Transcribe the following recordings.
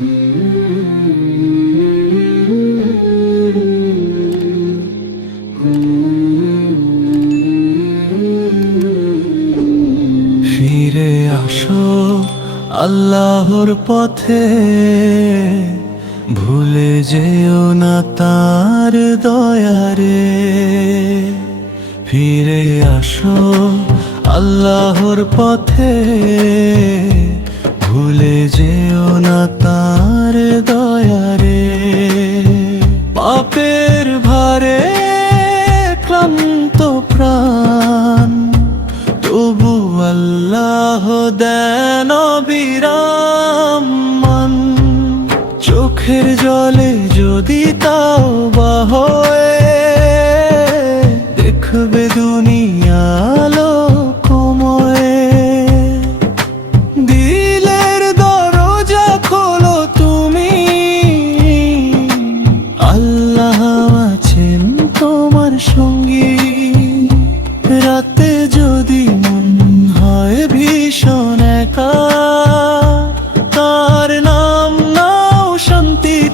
ফিরে আসো আল্লাহর পথে ভুলে যেও না তার দয়ারে। ফিরে আসো আল্লাহর পথে ভুলে যেও না তার দয়ারে। পাপের ভারে ক্লান্ত প্রাণ। তবু আল্লাহ দেন বিরাম চোখের জলে যদি তাও হয়ে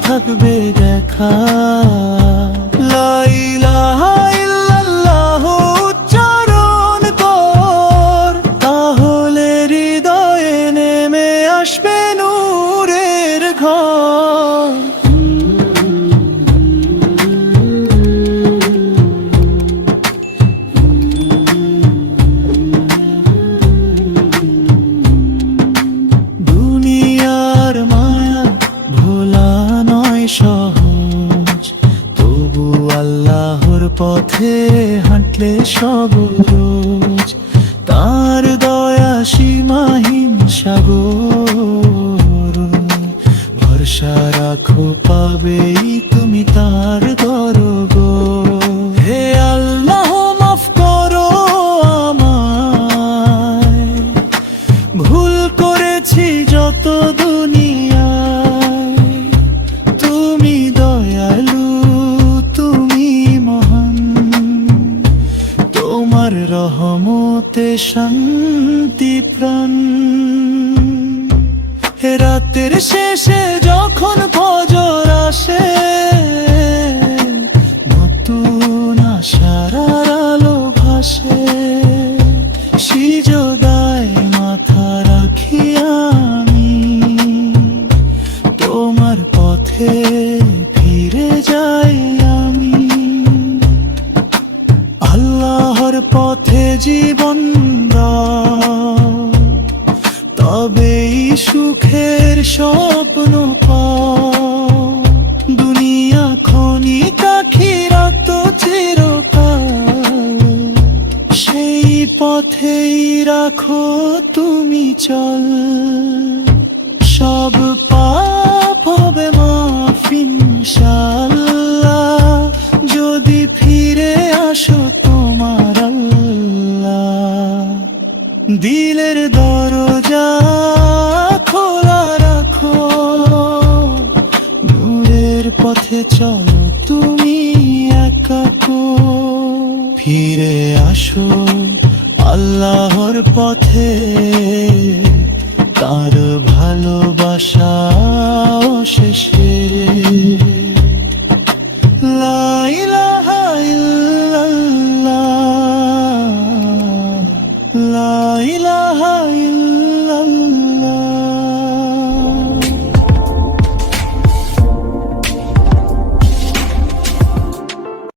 থাকবে দেখা। পথে হাঁটলে সবরোজ তার দয়া সীমাহীন সাগর। ভরসা রাখো, পাবেই তুমি তার দরগ হে আল্লাহ, মাফ করো আমায়। ভুল করেছি যত শান্তি প্রাণ। রাতের শেষে যখন ফজর আসে সুখের স্বপ্ন দুনিয়া খনি কাখিরাত চিরকাল। সেই পথেই রাখো তুমি চল। চলো তুমি একা ফিরে আসো আল্লাহর পথে।